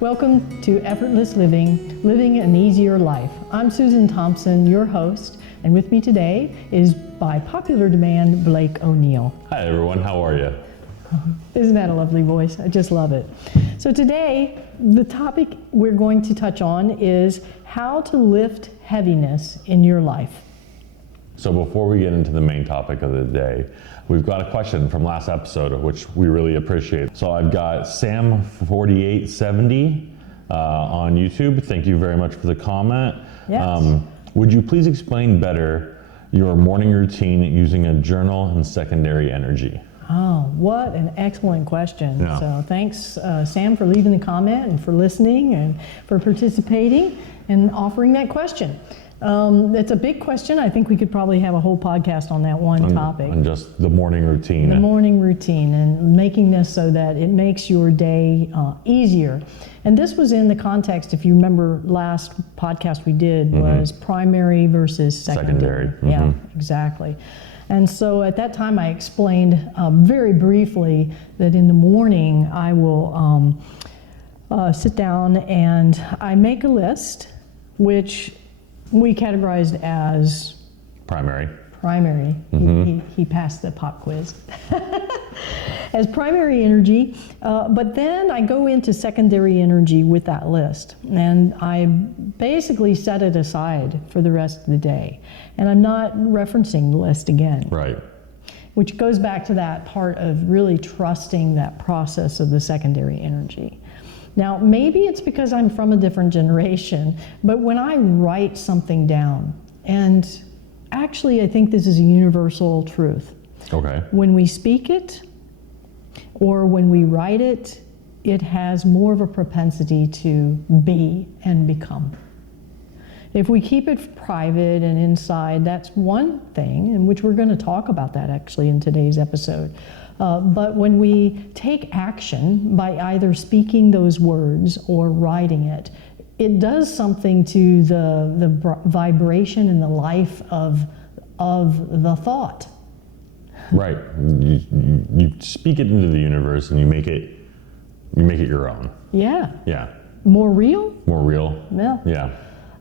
Welcome to Effortless Living, Living an Easier Life. I'm Susan Thompson, your host, and with me today is, by popular demand, Blake O'Neill. Hi everyone, how are you? Isn't that a lovely voice? I just love it. So today, the topic we're going to touch on is how to lift heaviness in your life. So before we get into the main topic of the day, we've got a question from last episode, which we really appreciate. So I've got Sam4870 on YouTube. Thank you very much for the comment. Yes. Would you please explain better your morning routine using a journal and secondary energy? Oh, what an excellent question. Yeah. So thanks, Sam, for leaving the comment and for listening and for participating and offering that question. It's a big question. I think we could probably have a whole podcast on that one topic. And just the morning routine. The morning routine and making this so that it makes your day easier. And this was in the context, if you remember last podcast we did, was primary versus secondary. Secondary. Yeah, exactly. And so at that time I explained very briefly that in the morning I will sit down and I make a list, which we categorized as Primary. primary. He passed the pop quiz. As primary energy, but then I go into secondary energy with that list, and I basically set it aside for the rest of the day. And I'm not referencing the list again. Right. Which goes back to that part of really trusting that process of the secondary energy. Now, maybe it's because I'm from a different generation, but when I write something down, and actually I think this is a universal truth. Okay. When we speak it, or when we write it, it has more of a propensity to be and become. If we keep it private and inside, that's one thing, in which we're going to talk about that actually in today's episode. But when we take action by either speaking those words or writing it, it does something to the vibration and the life of the thought. Right. You speak it into the universe and you make it your own. Yeah. Yeah. More real? More real. Yeah. Yeah.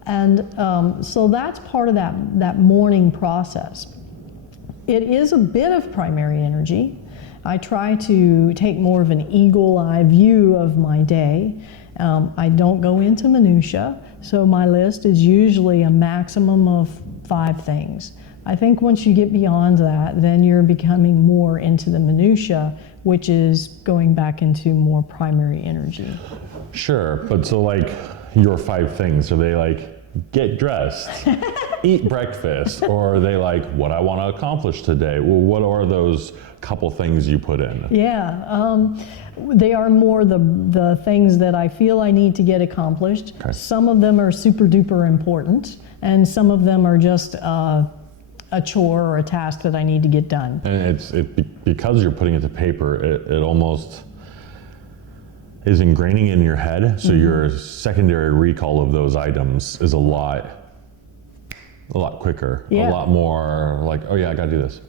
And so that's part of that morning process. It is a bit of primary energy. I try to take more of an eagle eye view of my day. I don't go into minutia, so my list is usually a maximum of 5 things. I think once you get beyond that, then you're becoming more into the minutia, which is going back into more primary energy. Sure, but so like your 5 things, are they like get dressed, eat breakfast, or are they like what I want to accomplish today? Well, what are those couple things you put in? Yeah, they are more the things that I feel I need to get accomplished. Okay. Some of them are super duper important, and some of them are just a chore or a task that I need to get done. And because you're putting it to paper, it almost is ingraining in your head, so your secondary recall of those items is a lot quicker, Yeah. a lot more like, oh yeah, I gotta do this.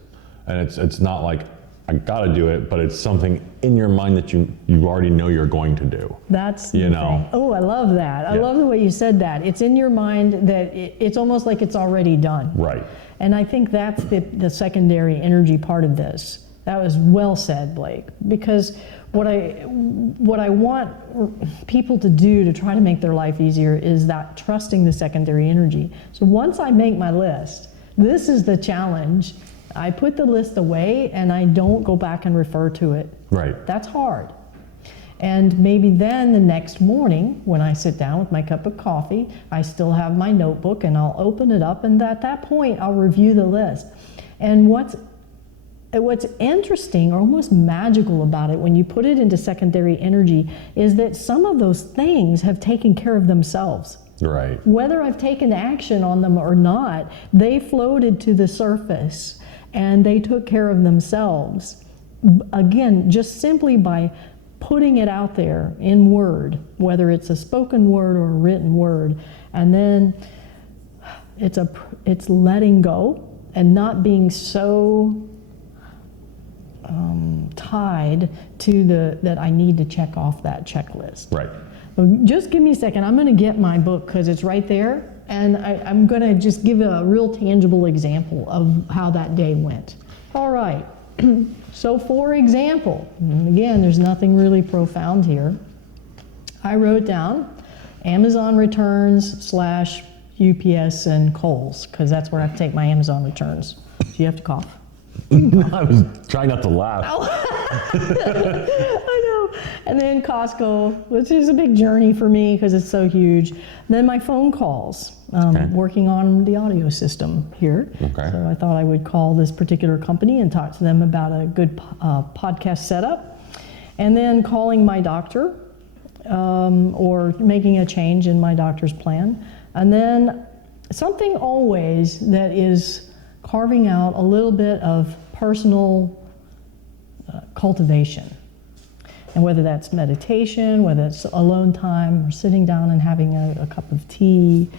And it's not like I gotta do it, but it's something in your mind that you already know you're going to do. That's the You know. thing. Oh, I love that. I Yeah. love the way you said that. It's in your mind that it's almost like it's already done. Right. And I think that's the secondary energy part of this. That was well said, Blake, because what I want people to do to try to make their life easier is that trusting the secondary energy. So once I make my list, this is the challenge. I put the list away and I don't go back and refer to it. Right. That's hard. And maybe then the next morning when I sit down with my cup of coffee, I still have my notebook and I'll open it up, and at that point I'll review the list. And what's interesting or almost magical about it when you put it into secondary energy is that some of those things have taken care of themselves. Right. Whether I've taken action on them or not, they floated to the surface and they took care of themselves. Again, just simply by putting it out there in word, whether it's a spoken word or a written word, and then it's letting go and not being so tied to that I need to check off that checklist. Right. Well, just give me a second. I'm going to get my book because it's right there. And I'm going to just give a real tangible example of how that day went. All right. So for example, and again, there's nothing really profound here. I wrote down Amazon returns / UPS and Kohl's, because that's where I have to take my Amazon returns. Do you have to cough? I was trying not to laugh. I know. And then Costco, which is a big journey for me because it's so huge. Then my phone calls, working on the audio system here. Okay. So I thought I would call this particular company and talk to them about a good podcast setup. And then calling my doctor or making a change in my doctor's plan. And then something always that is carving out a little bit of personal cultivation. And whether that's meditation, whether it's alone time, or sitting down and having a cup of tea,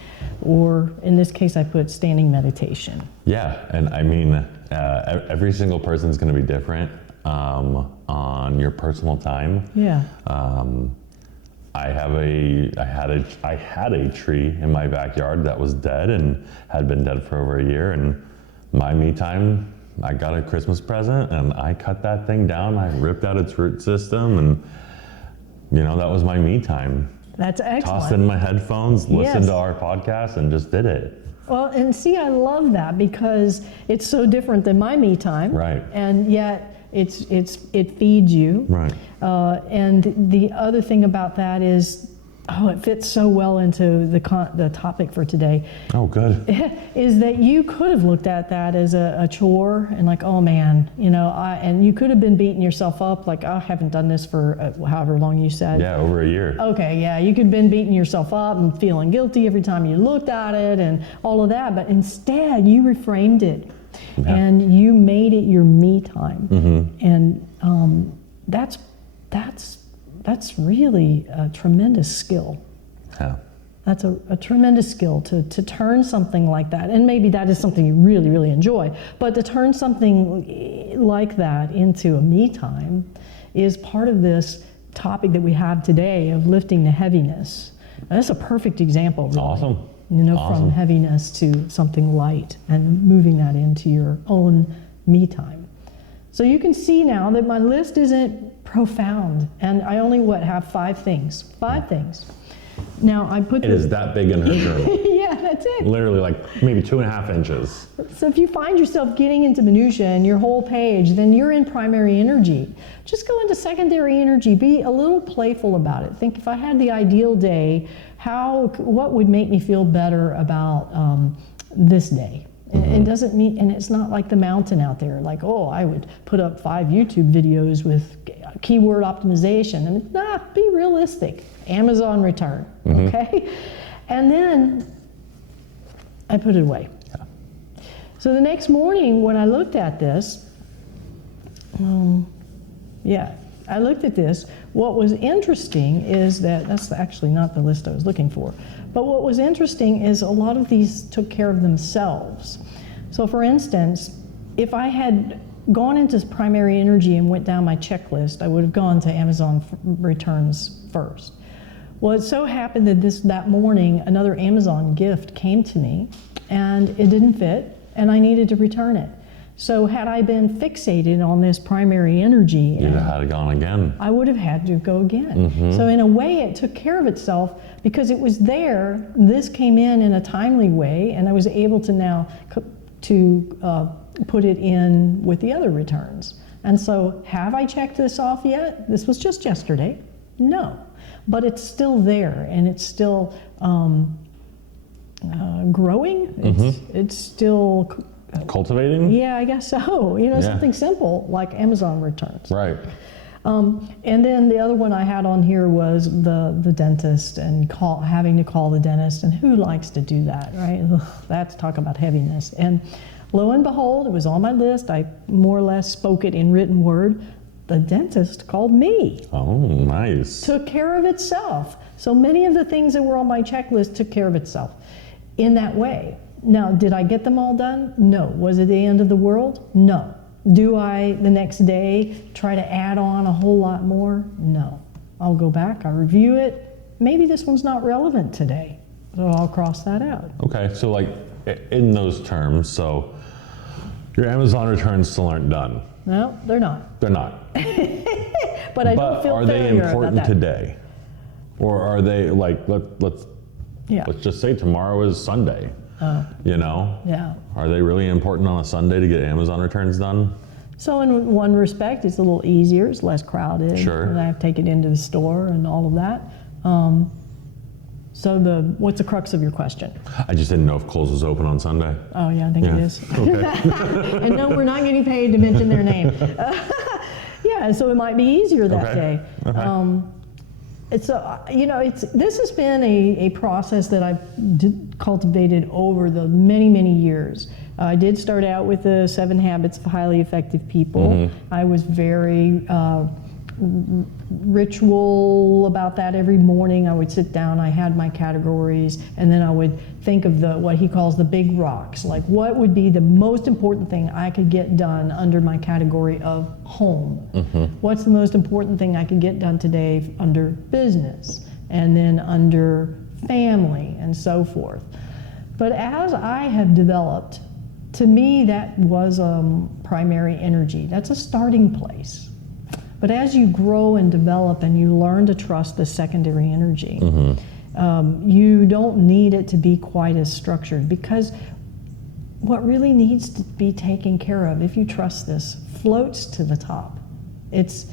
or in this case I put standing meditation. Yeah, and I mean, every single person's going to be different on your personal time. Yeah. I had a tree in my backyard that was dead and had been dead for over a year, and my me time, I got a Christmas present and I cut that thing down. I ripped out its root system, and that was my me time. That's excellent. Tossed in my headphones, listened Yes. to our podcast, and just did it. Well, and see, I love that because it's so different than my me time. Right. And yet it feeds you. Right. And the other thing about that is, it fits so well into the topic for today. Oh, good. Is that you could have looked at that as a chore and like, oh man, and you could have been beating yourself up like, I haven't done this for however long you said. Yeah, over a year. Okay, yeah, you could have been beating yourself up and feeling guilty every time you looked at it and all of that, but instead you reframed it and you made it your me time. Mm-hmm. And that's really a tremendous skill. Yeah. That's a tremendous skill to turn something like that. And maybe that is something you really, really enjoy. But to turn something like that into a me time is part of this topic that we have today of lifting the heaviness. And that's a perfect example, really. Awesome. From heaviness to something light and moving that into your own me time. So you can see now that my list isn't profound, and I only have 5 things. 5 things. Now I put it is that big in her journal. Yeah, that's it. Literally like maybe 2.5 inches. So if you find yourself getting into minutia in your whole page, then you're in primary energy. Just go into secondary energy. Be a little playful about it. Think, if I had the ideal day, what would make me feel better about this day? It doesn't mean, and it's not like the mountain out there, like, I would put up 5 YouTube videos with keyword optimization. And be realistic. Amazon return, okay? And then I put it away. Yeah. So the next morning when I looked at this, I looked at this. What was interesting is that's actually not the list I was looking for. But what was interesting is a lot of these took care of themselves. So for instance, if I had gone into primary energy and went down my checklist, I would have gone to Amazon returns first. Well, it so happened that morning, another Amazon gift came to me, and it didn't fit, and I needed to return it. So had I been fixated on this primary energy, You'd have had it gone again. I would have had to go again. So in a way, it took care of itself because it was there. This came in a timely way, and I was able to now put it in with the other returns. And so, have I checked this off yet? This was just yesterday. No, but it's still there, and it's still growing. It's still cultivating. Yeah, I guess so. Something simple like Amazon returns. Right. And then the other one I had on here was the dentist and having to call the dentist, and who likes to do that, right? That's talk about heaviness. And lo and behold, it was on my list. I more or less spoke it in written word. The dentist called me. Oh, nice. Took care of itself. So many of the things that were on my checklist took care of itself in that way. Now, did I get them all done? No. Was it the end of the world? No. Do I, the next day, try to add on a whole lot more? No. I'll go back, I'll review it, maybe this one's not relevant today. So I'll cross that out. Okay, so like in those terms, so your Amazon returns still aren't done. No, they're not. They're not. But I don't feel are they failure about important that. today? Or are they like, let's just say tomorrow is Sunday, you know? Yeah. Are they really important on a Sunday to get Amazon returns done? So in one respect, it's a little easier. It's less crowded. Sure. And I have to take it into the store and all of that. So what's the crux of your question? I just didn't know if Kohl's was open on Sunday. Oh yeah, I think it is. Okay. And no, we're not getting paid to mention their name. Yeah, so it might be easier that day. Okay. This has been a process that I've cultivated over the many, many years. I did start out with the 7 Habits of Highly Effective People. Mm-hmm. I was very ritual about that. Every morning I would sit down, I had my categories, and then I would think of what he calls the big rocks. Like, what would be the most important thing I could get done under my category of home? Mm-hmm. What's the most important thing I could get done today under business? And then under family, and so forth. But as I have developed, to me that was primary energy. That's a starting place. But as you grow and develop and you learn to trust the secondary energy, you don't need it to be quite as structured, because what really needs to be taken care of, if you trust this, floats to the top. It's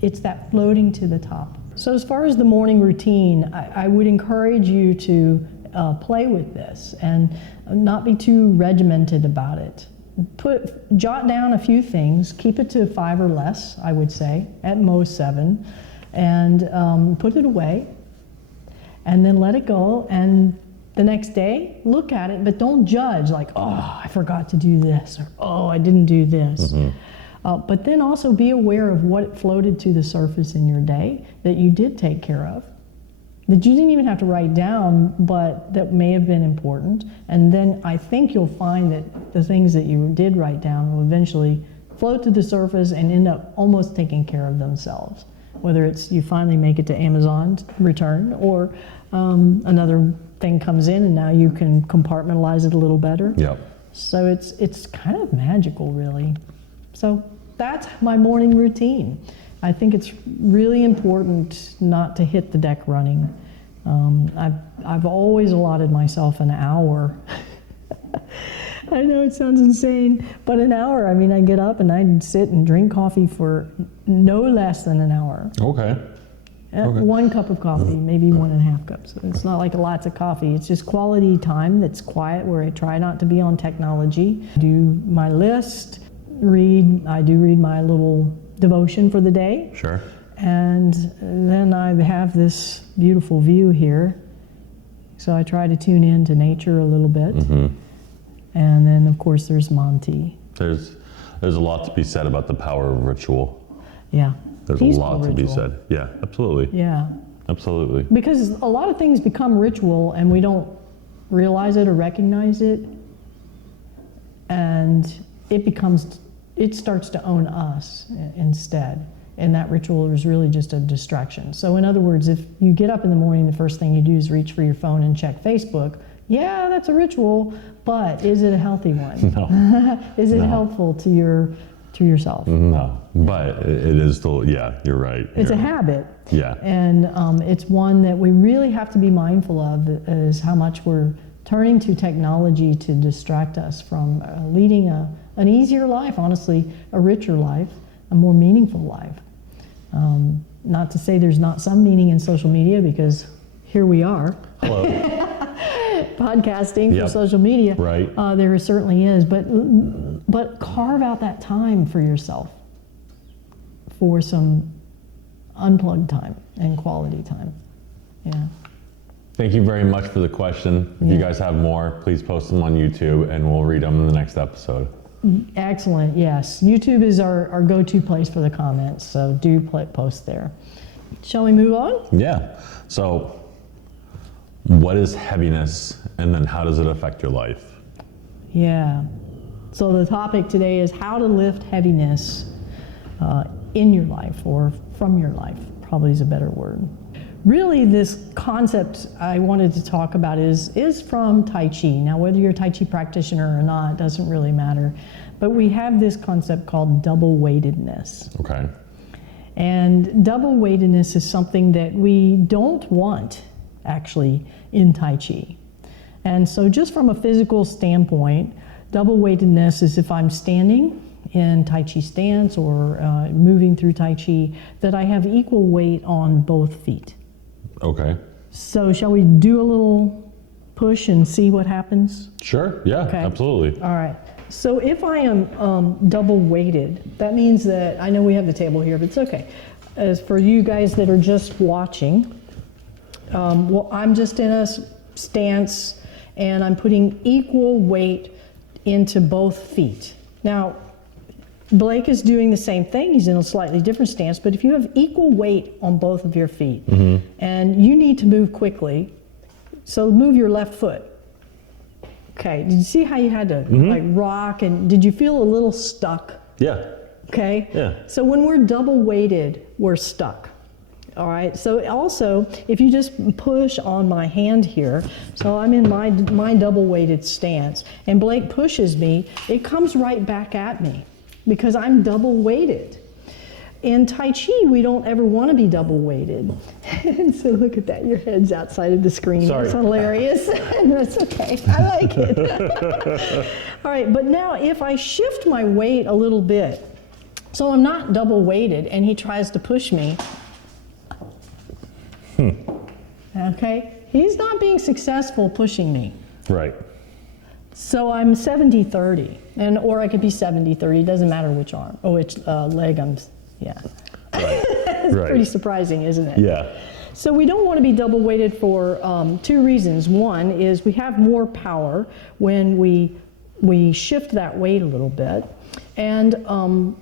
that floating to the top. So as far as the morning routine, I would encourage you to play with this and not be too regimented about it. Jot down a few things, keep it to 5 or less, I would say, at most 7, and put it away, and then let it go, and the next day, look at it, but don't judge, like, oh, I forgot to do this, or oh, I didn't do this. But then also be aware of what floated to the surface in your day that you did take care of, that you didn't even have to write down, but that may have been important. And then I think you'll find that the things that you did write down will eventually float to the surface and end up almost taking care of themselves. Whether it's you finally make it to Amazon's return, or another thing comes in and now you can compartmentalize it a little better. Yep. So it's kind of magical, really. So that's my morning routine. I think it's really important not to hit the deck running. I've always allotted myself an hour. I know it sounds insane, but an hour. I mean, I get up and I'd sit and drink coffee for no less than an hour. Okay. 1 cup of coffee, maybe 1.5 cups. It's not like lots of coffee. It's just quality time that's quiet, where I try not to be on technology. Do my list, I do read my little devotion for the day. Sure. And then I have this beautiful view here. So I try to tune in to nature a little bit. And then, of course, there's Monty. There's a lot to be said about the power of ritual. Yeah. There's Peaceful a lot to be ritual. said. Yeah, absolutely. Yeah. Absolutely. Because a lot of things become ritual and we don't realize it or recognize it. And it starts to own us instead. And that ritual is really just a distraction. So in other words, if you get up in the morning, the first thing you do is reach for your phone and check Facebook. Yeah, that's a ritual, but is it a healthy one? No. Is it helpful to yourself? No, but it is still, yeah, you're right. It's a habit. Yeah. And it's one that we really have to be mindful of, is how much we're turning to technology to distract us from leading an easier life, honestly, a richer life, a more meaningful life. Not to say there's not some meaning in social media, because here we are. Hello. Podcasting for Yep. social media. Right. There certainly is, but carve out that time for yourself, for some unplugged time and quality time. Yeah. Thank you very much for the question. If you guys have more, please post them on YouTube and we'll read them in the next episode. Excellent, yes. YouTube is our go-to place for the comments, so do post there. Shall we move on? Yeah. So, what is heaviness, and then how does it affect your life? Yeah. So the topic today is how to lift heaviness in your life, or from your life, probably is a better word. really this concept I wanted to talk about is from Tai Chi. Now, whether you're a Tai Chi practitioner or not doesn't really matter, but we have this concept called double weightedness. Okay. And double weightedness is something that we don't want actually in Tai Chi. And so just from a physical standpoint, double weightedness is if I'm standing in Tai Chi stance or moving through Tai Chi, that I have equal weight on both feet. Okay. So shall we do a little push and see what happens? Sure. Yeah, Okay. absolutely. All right. So if I am double weighted, that means that, I know we have the table here, but it's okay. As for you guys that are just watching, well, I'm just in a stance and I'm putting equal weight into both feet. Now, Blake is doing the same thing. He's in a slightly different stance, but if you have equal weight on both of your feet and you need to move quickly, so move your left foot. Okay, did you see how you had to like rock, and did you feel a little stuck? Yeah. Okay. Yeah. So when we're double weighted, we're stuck. All right. So also, if you just push on my hand here, so I'm in my double weighted stance, and Blake pushes me, it comes right back at me because I'm double weighted. In Tai Chi, we don't ever want to be double weighted. And so look at that, your head's outside of the screen. Sorry. It's hilarious. That's okay, I like it. All right, but now if I shift my weight a little bit, so I'm not double weighted and he tries to push me. Okay, he's not being successful pushing me. Right. So I'm 70-30, or I could be 70-30, doesn't matter which arm, or which leg I'm, yeah. Right. It's pretty surprising, isn't it? Yeah. So we don't want to be double weighted for two reasons. One is we have more power when we shift that weight a little bit, and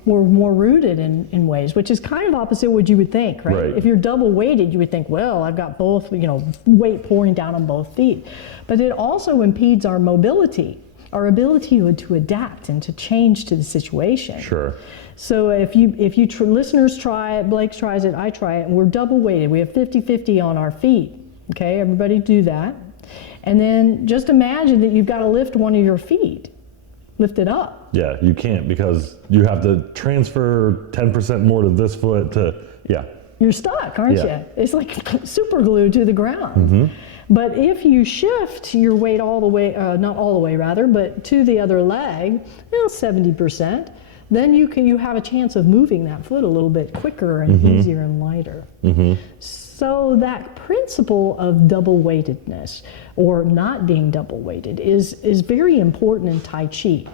we're more rooted in ways, which is kind of opposite what you would think, right? Right. If you're double weighted, you would think, well, I've got both, weight pouring down on both feet. But it also impedes our mobility, our ability to adapt and to change to the situation. Sure. So if you listeners try it, Blake tries it, I try it, and we're double weighted. We have 50-50 on our feet. Okay, everybody do that. And then just imagine that you've got to lift one of your feet. Lift it up. Yeah, you can't because you have to transfer 10% more to this foot to, yeah. You're stuck, aren't Yeah. you? It's like super glued to the ground. But if you shift your weight all the way, not all the way rather, but to the other leg, 70%, then you have a chance of moving that foot a little bit quicker and easier and lighter. So that principle of double weightedness, or not being double weighted, is very important in Tai Chi.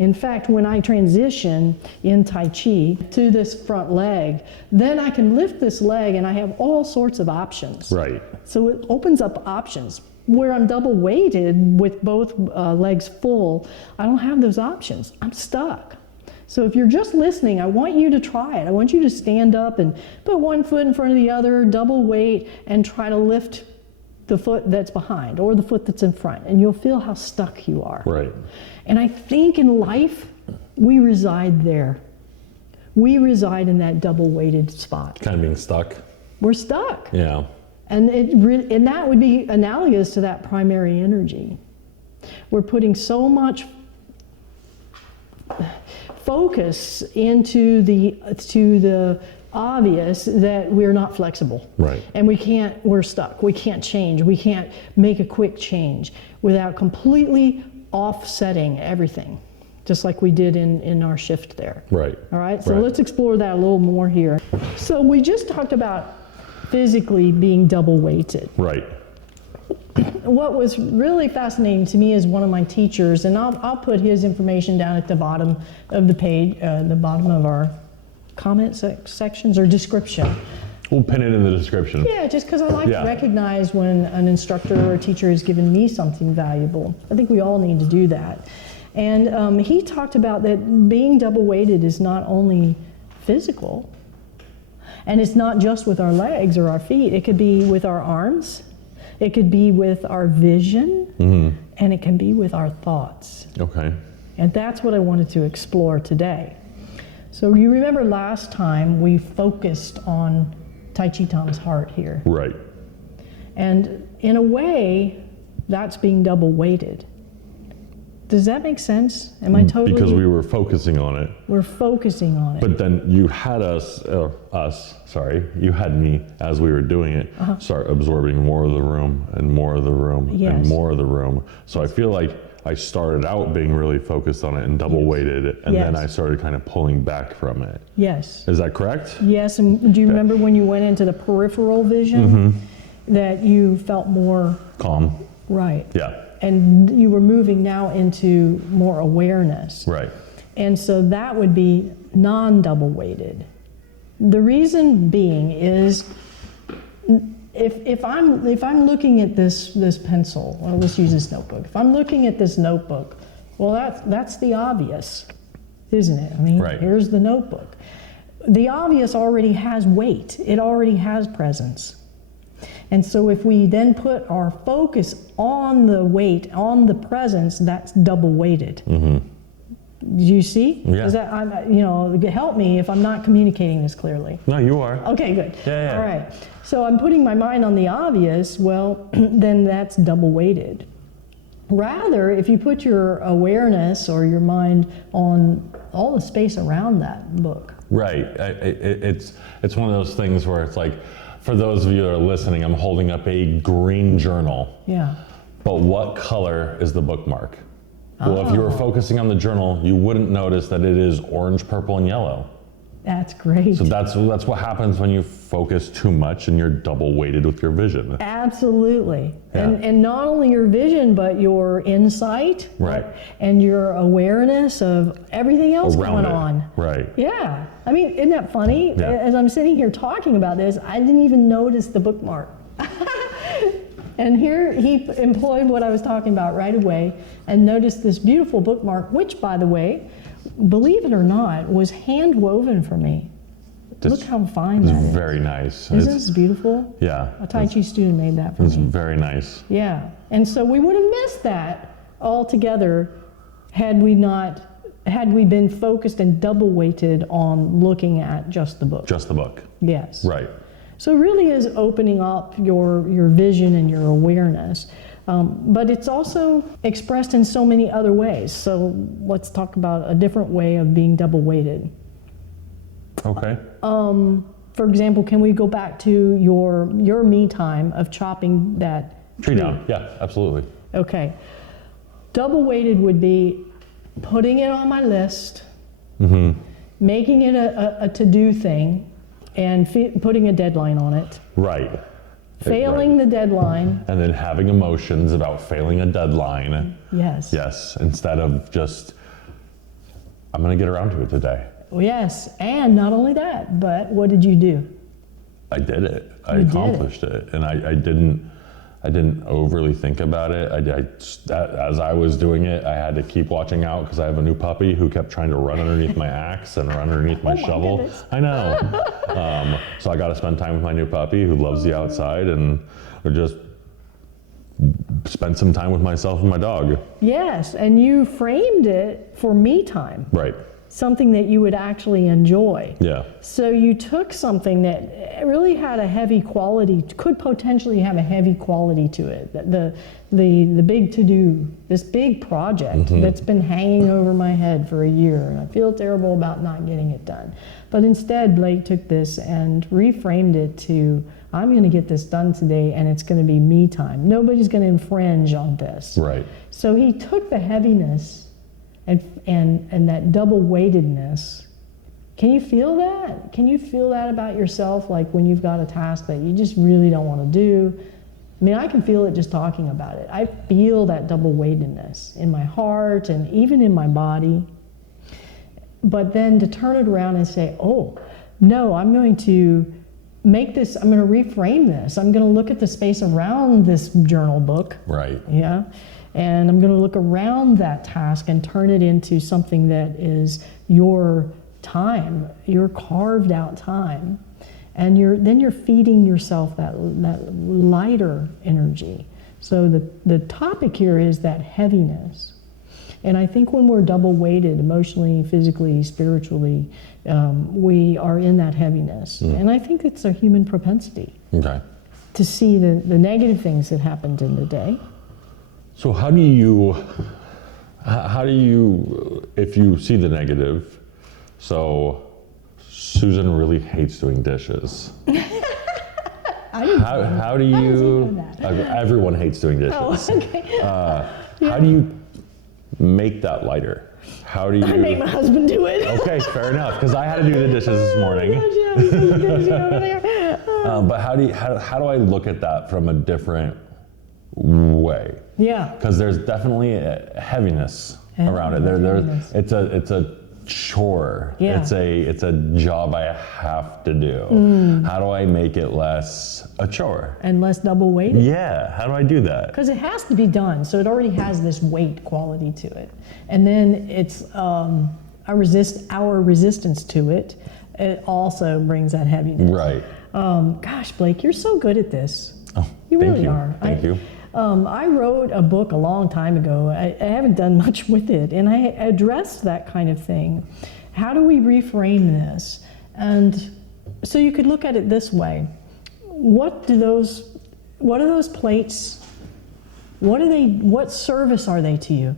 In fact, when I transition in Tai Chi to this front leg, then I can lift this leg and I have all sorts of options. Right. So it opens up options. Where I'm double weighted with both legs full, I don't have those options. I'm stuck. So if you're just listening, I want you to try it. I want you to stand up and put one foot in front of the other, double weight, and try to lift the foot that's behind or the foot that's in front, and you'll feel how stuck you are. Right. And I think in life, we reside there. We reside in that double weighted spot. Kind of being stuck. We're stuck. Yeah. And and that would be analogous to that primary energy. We're putting so much focus into the obvious that we're not flexible. Right. And we're stuck. We can't change. We can't make a quick change without completely offsetting everything, just like we did in our shift there. Right. All right, so Right. let's explore that a little more here. So we just talked about physically being double weighted. Right. What was really fascinating to me is one of my teachers, and I'll put his information down at the bottom of the page, the bottom of our comment sections or description. We'll pin it in the description. Yeah, just because I like to recognize when an instructor or a teacher has given me something valuable. I think we all need to do that. And he talked about that being double weighted is not only physical, and it's not just with our legs or our feet. It could be with our arms, it could be with our vision, and it can be with our thoughts. Okay. And that's what I wanted to explore today. So you remember last time we focused on Tai Chi Tom's heart here. Right. And in a way, that's being double weighted. Does that make sense? Am I totally? Because we were focusing on it. We're focusing on it. But then you had you had me as we were doing it, start absorbing more of the room and more of the room and more of the room. So I feel like I started out being really focused on it and double weighted, and then I started kind of pulling back from it. Yes. Is that correct? Yes, and do you remember when you went into the peripheral vision that you felt more Calm. right? Yeah. And you were moving now into more awareness. Right. And so that would be non-double weighted. The reason being is if I'm looking at this pencil, well, let's use this notebook. If I'm looking at this notebook, well, that's the obvious, isn't it? I mean, here's the notebook. The obvious already has weight. It already has presence. And so if we then put our focus on the weight, on the presence, that's double weighted. Do you see? Yeah. Is that, help me if I'm not communicating this clearly. No, you are. Okay, good. Yeah. All right. So I'm putting my mind on the obvious, well, then that's double weighted. Rather, if you put your awareness or your mind on all the space around that book. Right. It's one of those things where it's like, for those of you that are listening, I'm holding up a green journal. Yeah. But what color is the bookmark? Well, if you were focusing on the journal, you wouldn't notice that it is orange, purple, and yellow. That's great. So that's what happens when you focus too much and you're double weighted with your vision. Absolutely. Yeah. And not only your vision, but your insight. Right. And your awareness of everything else Around going it. on. Right. Yeah. I mean, isn't that funny? Yeah. As I'm sitting here talking about this, I didn't even notice the bookmark. And here he employed what I was talking about right away and noticed this beautiful bookmark, which, by the way, believe it or not, was hand woven for me. Look how fine that is. It's very nice. Isn't this beautiful? Yeah. A Tai Chi student made that for me. It's very nice. Yeah. And so we would have missed that altogether had we been focused and double weighted on looking at just the book. Just the book. Yes. Right. So it really is opening up your vision and your awareness. But it's also expressed in so many other ways. So let's talk about a different way of being double weighted. Okay. For example, can we go back to your me time of chopping that Tree down. Yeah, absolutely. Okay. Double weighted would be putting it on my list, making it a to-do thing, and putting a deadline on it. Right. Failing the deadline. And then having emotions about failing a deadline. Yes. Yes, instead of just, I'm going to get around to it today. Yes, and not only that, but what did you do? I did it. I accomplished it. And I didn't overly think about it. As I was doing it, I had to keep watching out because I have a new puppy who kept trying to run underneath my axe and run underneath my shovel. Goodness. I know. So I got to spend time with my new puppy who loves the outside, and just spend some time with myself and my dog. Yes, and you framed it for me time. Right. Something that you would actually enjoy. Yeah. So you took something that really had a heavy quality, could potentially have a heavy quality to it. The big to-do, this big project that's been hanging over my head for a year, and I feel terrible about not getting it done. But instead, Blake took this and reframed it to, I'm going to get this done today, and it's going to be me time. Nobody's going to infringe on this. Right. So he took the heaviness and that double weightedness. Can you feel that? Can you feel that about yourself? Like when you've got a task that you just really don't want to do. I mean, I can feel it just talking about it. I feel that double weightedness in my heart and even in my body. But then to turn it around and say, oh, no, I'm going to make this, I'm going to reframe this. I'm going to look at the space around this journal book. Right. Yeah. And I'm going to look around that task and turn it into something that is your time, your carved out time. And then you're feeding yourself that lighter energy. So the topic here is that heaviness. And I think when we're double weighted emotionally, physically, spiritually, we are in that heaviness. And I think it's a human propensity. Okay. to see the negative things that happened in the day. So how do you, if you see the negative, so Susan really hates doing dishes. How do you, everyone hates doing dishes. Oh, okay. How do you make that lighter? How do you? I make my husband do it. Okay, fair enough, because I had to do the dishes this morning. But how do I look at that from a different way? Yeah. Because there's definitely a heaviness around it. It's a chore. Yeah. It's a job I have to do. How do I make it less a chore? And less double weighted. Yeah. How do I do that? Because it has to be done, so it already has this weight quality to it. And then it's our resistance to it. It also brings that heaviness. Right. Gosh, Blake, you're so good at this. Oh, you thank really you. are. Thank you. I wrote a book a long time ago. I haven't done much with it, and I addressed that kind of thing. How do we reframe this? And so you could look at it this way. What are those plates? What service are they to you?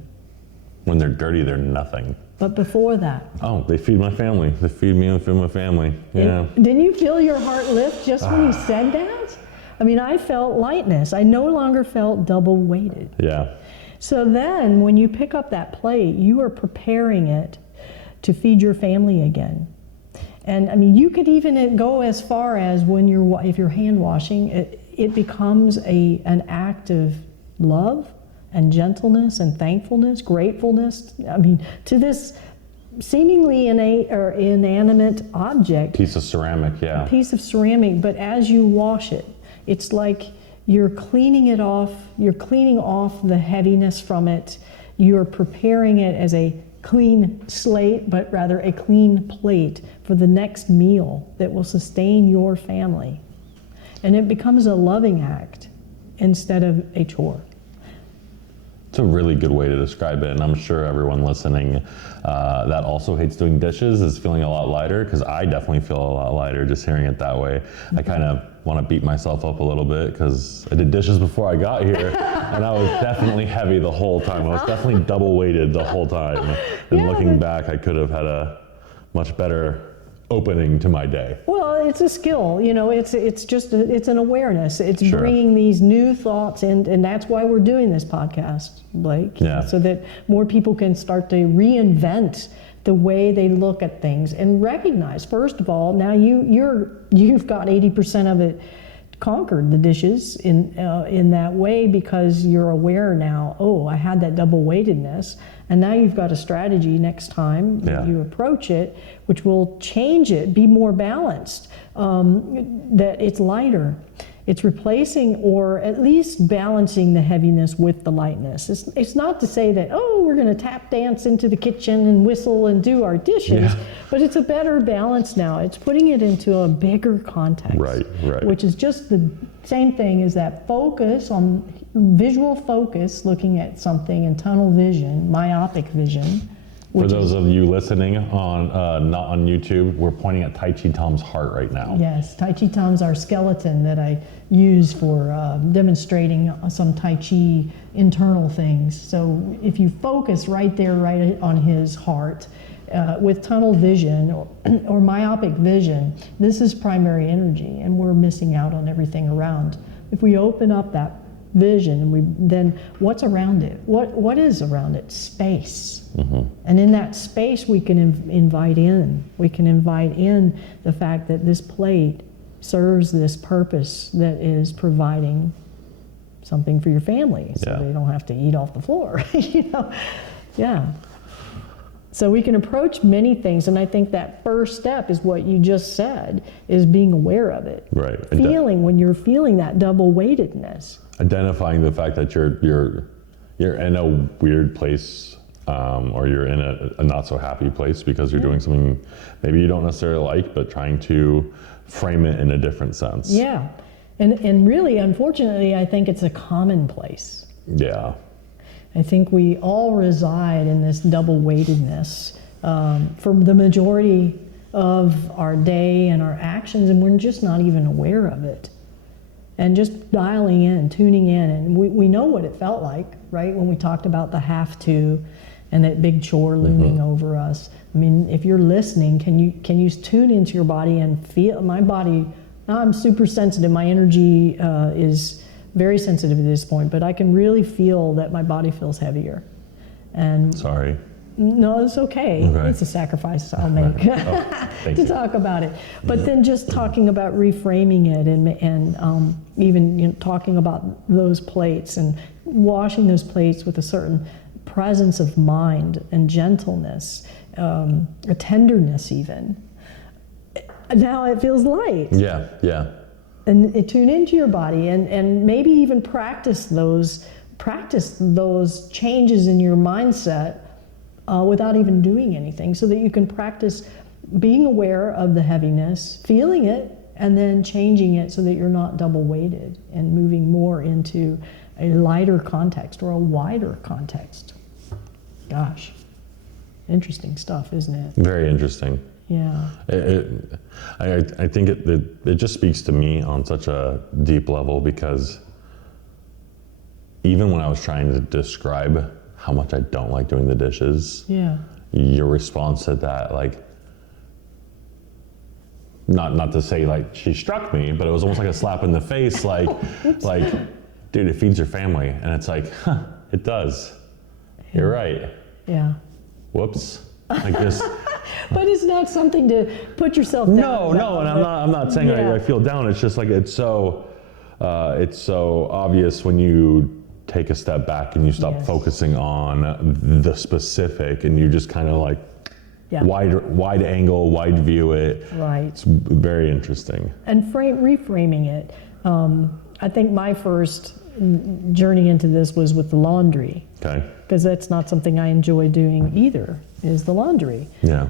When they're dirty, they're nothing. But before that? Oh, they feed my family. They feed me and feed my family. Yeah. Didn't you feel your heart lift just when you said that? I mean, I felt lightness. I no longer felt double weighted. Yeah. So then when you pick up that plate, you are preparing it to feed your family again. And I mean, you could even go as far as if you're hand washing, it becomes an act of love and gentleness and thankfulness, gratefulness. I mean, to this seemingly inanimate object. Piece of ceramic, yeah. A piece of ceramic, but as you wash it, it's like you're cleaning it off, you're cleaning off the heaviness from it, you're preparing it as a clean slate, but rather a clean plate for the next meal that will sustain your family. And it becomes a loving act instead of a chore. It's a really good way to describe it, and I'm sure everyone listening that also hates doing dishes is feeling a lot lighter, because I definitely feel a lot lighter just hearing it that way. I kind of want to beat myself up a little bit because I did dishes before I got here, and I was definitely heavy the whole time. I was definitely double weighted the whole time, and looking back, I could have had a much better opening to my day. Well, it's a skill, it's just it's an awareness. It's Sure. bringing these new thoughts in, and that's why we're doing this podcast, Blake. Yeah. So that more people can start to reinvent the way they look at things and recognize, first of all, now you've got 80% of it conquered, the dishes in that way, because you're aware now, oh, I had that double weightedness, and now you've got a strategy next time you approach it, which will change it, be more balanced, that it's lighter. It's replacing or at least balancing the heaviness with the lightness. It's not to say that, oh, we're going to tap dance into the kitchen and whistle and do our dishes, but it's a better balance now. It's putting it into a bigger context, Right. which is just the same thing as that focus on visual focus, looking at something in tunnel vision, myopic vision. For those of you listening on not on YouTube, we're pointing at Tai Chi Tom's heart right now. Yes, Tai Chi Tom's our skeleton that I use for demonstrating some Tai Chi internal things. So if you focus right on his heart with tunnel vision or myopic vision, this is primary energy, and we're missing out on everything around. If we open up that vision, and then what's around it? What is around it? Space. Mm-hmm. And in that space, we can invite in. We can invite in the fact that this plate serves this purpose that is providing something for your family, so they don't have to eat off the floor. Yeah. So we can approach many things, and I think that first step is what you just said, is being aware of it. Right. When you're feeling that double weightedness. Identifying the fact that you're in a weird place, or you're in a not so happy place because you're doing something maybe you don't necessarily like, but trying to frame it in a different sense. Yeah, and really, unfortunately, I think it's a commonplace. Yeah. I think we all reside in this double weightedness for the majority of our day and our actions, and we're just not even aware of it. and just dialing in, tuning in. And we know what it felt like, right? When we talked about the have to and that big chore looming over us. I mean, if you're listening, can you tune into your body and feel my body? I'm super sensitive. My energy is very sensitive at this point, but I can really feel that my body feels heavier. And Sorry. no, it's okay. It's a sacrifice I'll make to talk about it. But then just talking about reframing it and even talking about those plates and washing those plates with a certain presence of mind and gentleness, a tenderness even. Now it feels light. Yeah, yeah. And tune into your body and maybe even practice those changes in your mindset without even doing anything, so that you can practice being aware of the heaviness, feeling it, and then changing it so that you're not double weighted and moving more into a lighter context or a wider context. Gosh, interesting stuff, isn't it? Very interesting. Yeah. I think it just speaks to me on such a deep level, because even when I was trying to describe how much I don't like doing the dishes, Yeah. your response to that, like, not to say like she struck me, but it was almost like a slap in the face, like, dude, it feeds your family. And it's like, it does. Yeah. You're right. Yeah. Whoops. Like this. But it's not something to put yourself down. No, and I'm not saying I feel down. It's just like it's so obvious when you take a step back and you stop focusing on the specific, and you just kind of like wide angle, wide view it. Right. It's very interesting. And reframing it. I think my first journey into this was with the laundry. Okay. Because that's not something I enjoy doing either, is the laundry. Yeah.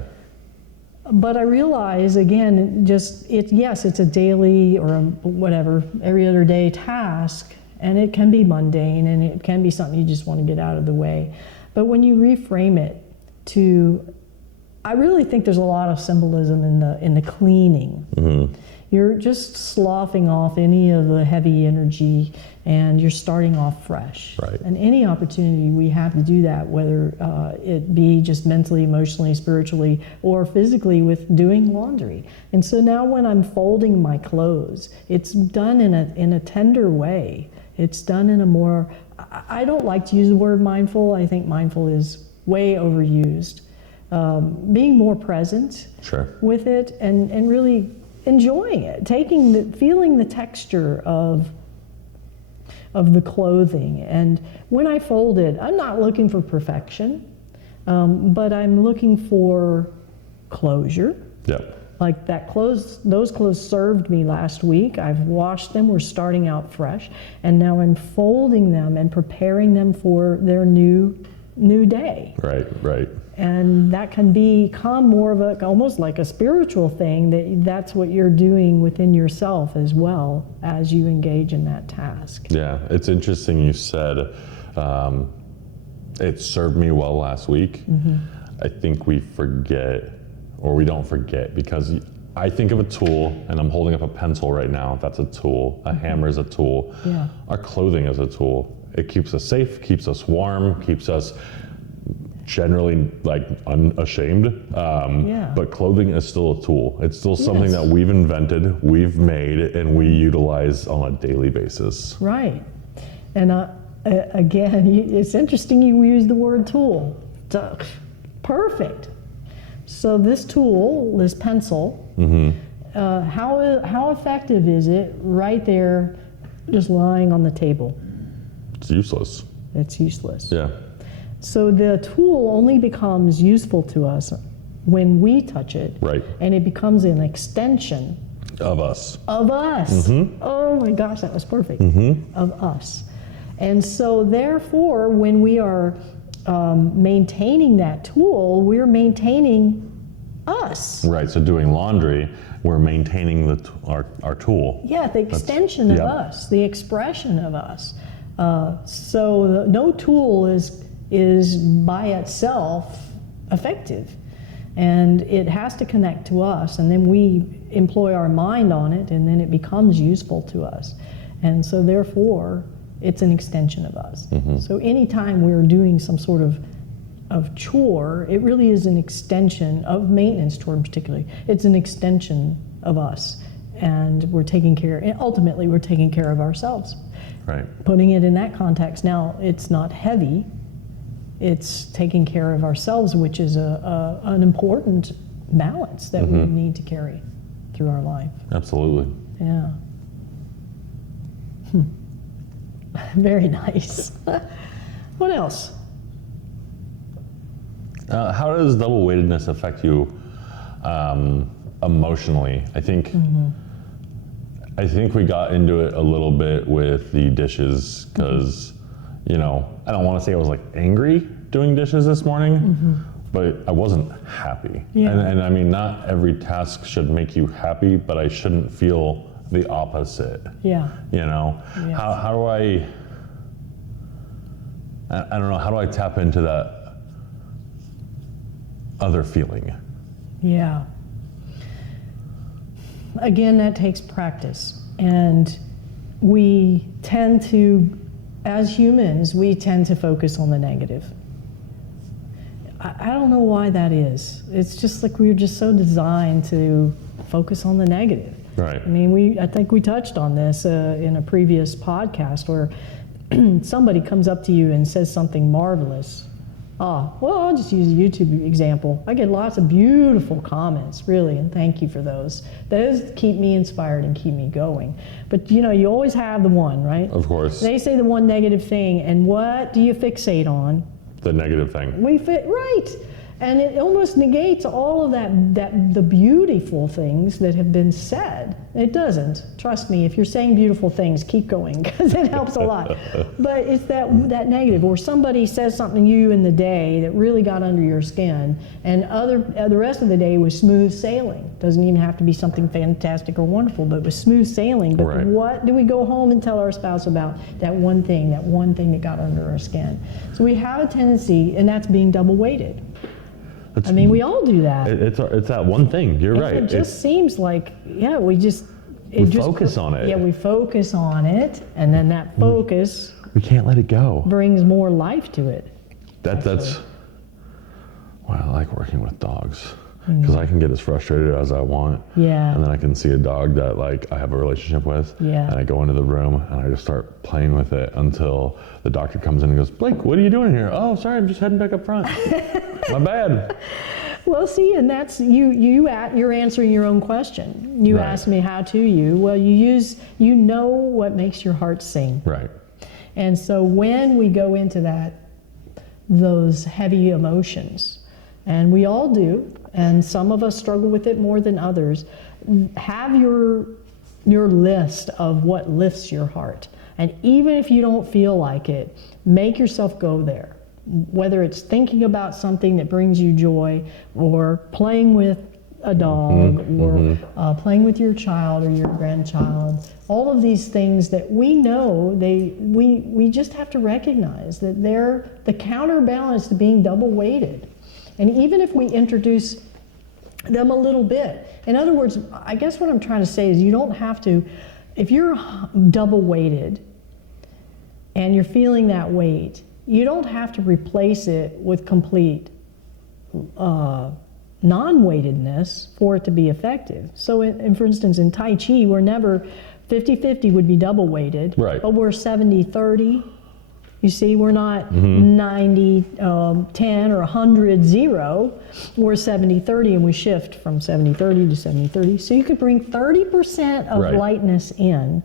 But I realize, again, it's a daily or whatever, every other day task, and it can be mundane, and it can be something you just want to get out of the way. But when you reframe it I really think there's a lot of symbolism in the cleaning. Mm-hmm. You're just sloughing off any of the heavy energy, and you're starting off fresh. Right. And any opportunity we have to do that, whether it be just mentally, emotionally, spiritually, or physically with doing laundry. And so now when I'm folding my clothes, it's done in a tender way. It's done in a more, I don't like to use the word mindful. I think mindful is way overused. Being more present with it and really enjoying it, feeling the texture of the clothing. And when I fold it, I'm not looking for perfection, but I'm looking for closure. Yeah. Like those clothes served me last week. I've washed them. We're starting out fresh, and now I'm folding them and preparing them for their new day. Right. And that can become more of almost like a spiritual thing, that's what you're doing within yourself as well as you engage in that task. Yeah, it's interesting you said it served me well last week. Mm-hmm. I think we don't forget, because I think of a tool, and I'm holding up a pencil right now. That's a tool. A hammer is a tool. Yeah. Our clothing is a tool. It keeps us safe, keeps us warm, keeps us generally like unashamed. But clothing is still a tool. It's still something that we've invented, we've made, and we utilize on a daily basis. Right. And again, it's interesting you use the word tool. Perfect. So this tool, this pencil, how effective is it right there, just lying on the table? It's useless. It's useless. Yeah. So the tool only becomes useful to us when we touch it. Right. And it becomes an extension of us. Mm-hmm. Oh my gosh, that was perfect. Mm-hmm. Of us. And so therefore, when we are maintaining that tool, we're maintaining us. Right. So doing laundry, we're maintaining our tool. Yeah, the extension of us, the expression of us. So no tool is by itself effective, and it has to connect to us, and then we employ our mind on it, and then it becomes useful to us. And so therefore, it's an extension of us. Mm-hmm. So anytime we're doing some sort of chore, it really is an extension of maintenance chore particularly. It's an extension of us. And we're taking care, and ultimately we're taking care of ourselves. Right. Putting it in that context, now it's not heavy, it's taking care of ourselves, which is an important balance that we need to carry through our life. Absolutely. Yeah. Very nice. What else? How does double weightedness affect you emotionally? I think we got into it a little bit with the dishes because, you know, I don't want to say I was like angry doing dishes this morning, but I wasn't happy. Yeah. And I mean, not every task should make you happy, but I shouldn't feel the opposite. Yeah. You know, Yes. how do I don't know, how do I tap into that other feeling? Yeah. Again, that takes practice. And we tend to, as humans, we tend to focus on the negative. I don't know why that is. It's just like we're just so designed to focus on the negative. Right. I mean, I think we touched on this in a previous podcast where somebody comes up to you and says something marvelous. Well, I'll just use a YouTube example. I get lots of beautiful comments, really, and thank you for those. Those keep me inspired and keep me going. But you know, you always have the one, right? Of course. They say the one negative thing, and what do you fixate on? The negative thing. Right. And it almost negates all of the beautiful things that have been said. It doesn't. Trust me, if you're saying beautiful things, keep going, because it helps a lot. But it's that negative, or somebody says something to you in the day that really got under your skin, and the rest of the day was smooth sailing. Doesn't even have to be something fantastic or wonderful, but it was smooth sailing. But Right. what do we go home and tell our spouse about that one thing that got under our skin? So we have a tendency, and that's being double weighted. I mean, we all do that. It's that one thing. You're right. It just seems like, yeah, we focus on it. Yeah, we focus on it, and then that focus we can't let it go. brings more life to it. That's why I like working with dogs, because I can get as frustrated as I want. Yeah. And then I can see a dog that like I have a relationship with. Yeah. And I go into the room and I just start playing with it until the doctor comes in and goes, "Blake, what are you doing here?" "Oh, sorry, I'm just heading back up front." "My bad." Well, see, and that's you're answering your own question. You Right. asked me how to you. Well, you know what makes your heart sing. Right. And so when we go into those heavy emotions, and we all do, and some of us struggle with it more than others, have your list of what lifts your heart. And even if you don't feel like it, make yourself go there. Whether it's thinking about something that brings you joy, or playing with a dog, or playing with your child or your grandchild, all of these things that we know, we just have to recognize that they're the counterbalance to being double weighted. And even if we introduce them a little bit, in other words, I guess what I'm trying to say is you don't have to, if you're double weighted and you're feeling that weight, you don't have to replace it with complete non-weightedness for it to be effective. So for instance, in Tai Chi, we're never, 50-50 would be double weighted, Right. but we're 70-30. You see, we're not 90-10 or 100-0. We're 70-30, and we shift from 70-30 to 70-30. So you could bring 30% of Right. lightness in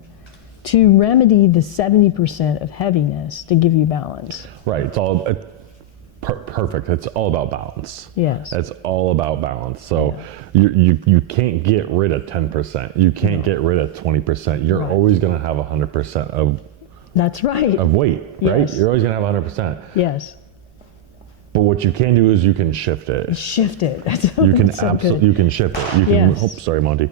to remedy the 70% of heaviness to give you balance. Right. It's all perfect. It's all about balance. Yes. It's all about balance. So you can't get rid of 10%. You can't get rid of 20%. You're Right. always going to have 100% That's right. of weight, right? Yes. You're always going to have 100%. Yes. But what you can do is you can shift it. Shift it. You can so absolutely, good. you can shift it. You can, Yes. sorry, Monty.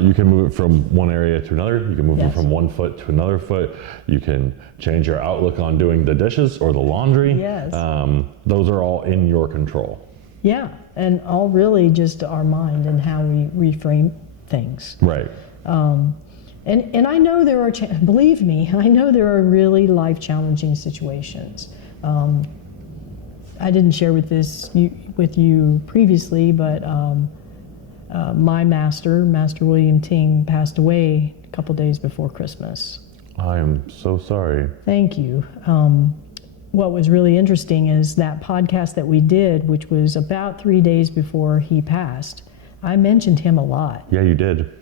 You can move it from one area to another. You can move it Yes. from one foot to another foot. You can change your outlook on doing the dishes or the laundry. Yes. Those are all in your control. Yeah, and all really just our mind and how we reframe things. Right. And I know there are, believe me, I know there are really life-challenging situations. I didn't share with you previously, but my Master William Ting, passed away a couple days before Christmas. I am so sorry. Thank you. What was really interesting is that podcast that we did, which was about 3 days before he passed, I mentioned him a lot. Yeah, you did.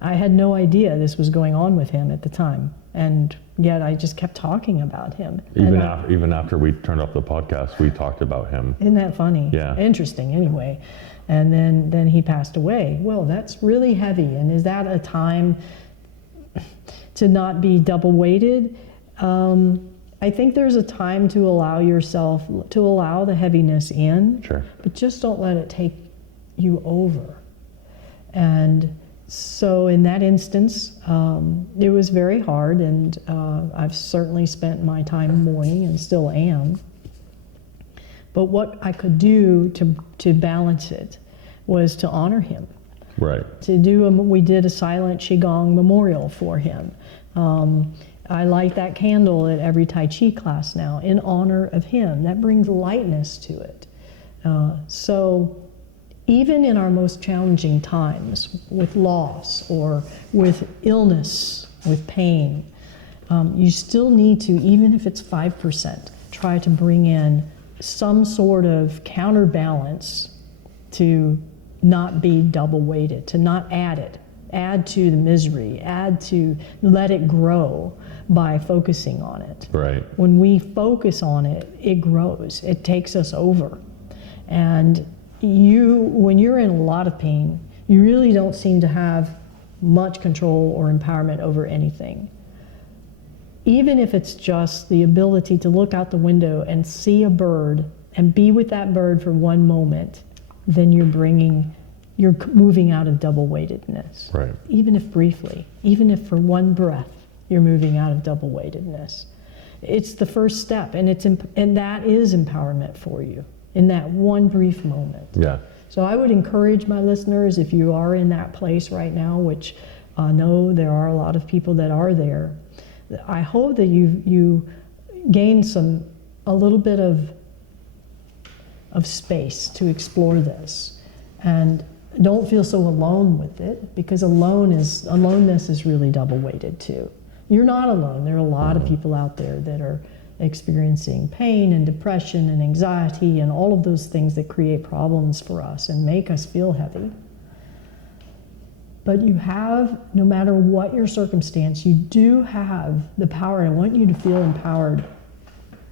I had no idea this was going on with him at the time, and yet I just kept talking about him. Even after we turned off the podcast, we talked about him. Isn't that funny? Yeah. Interesting, anyway. And then he passed away. Well, that's really heavy. And is that a time to not be double weighted? I think there's a time to allow the heaviness in. Sure. But just don't let it take you over. And so in that instance, it was very hard, and I've certainly spent my time mourning and still am. But what I could do to balance it was to honor him. Right. We did a silent Qigong memorial for him. I light that candle at every Tai Chi class now in honor of him. That brings lightness to it. So even in our most challenging times, with loss or with illness, with pain, you still need to, even if it's 5%, try to bring in some sort of counterbalance to not be double weighted, to not add to the misery, let it grow by focusing on it. Right. When we focus on it, it grows, it takes us over. And when you're in a lot of pain, you really don't seem to have much control or empowerment over anything. Even if it's just the ability to look out the window and see a bird and be with that bird for one moment, then you're moving out of double weightedness. Right. Even if briefly, even if for one breath, you're moving out of double weightedness. It's the first step, and that is empowerment for you in that one brief moment. Yeah. So I would encourage my listeners, if you are in that place right now, which I know there are a lot of people that are there, I hope that you gain a little bit of space to explore this, and don't feel so alone with it, because aloneness is really double weighted too. You're not alone. There are a lot of people out there that are experiencing pain and depression and anxiety and all of those things that create problems for us and make us feel heavy. But you have, no matter what your circumstance, you do have the power, and I want you to feel empowered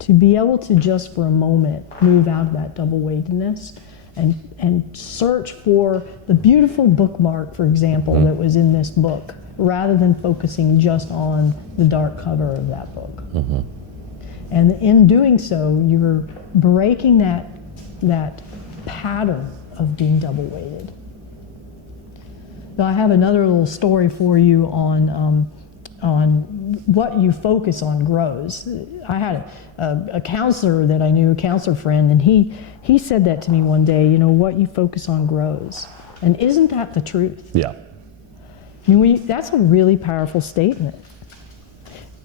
to be able to just for a moment move out of that double weightedness and search for the beautiful bookmark, for example, that was in this book, rather than focusing just on the dark cover of that book. Mm-hmm. And in doing so, you're breaking that pattern of being double weighted. So I have another little story for you on what you focus on grows. I had a counselor that I knew, a counselor friend, and he said that to me one day, what you focus on grows. And isn't that the truth? Yeah. I mean, that's a really powerful statement.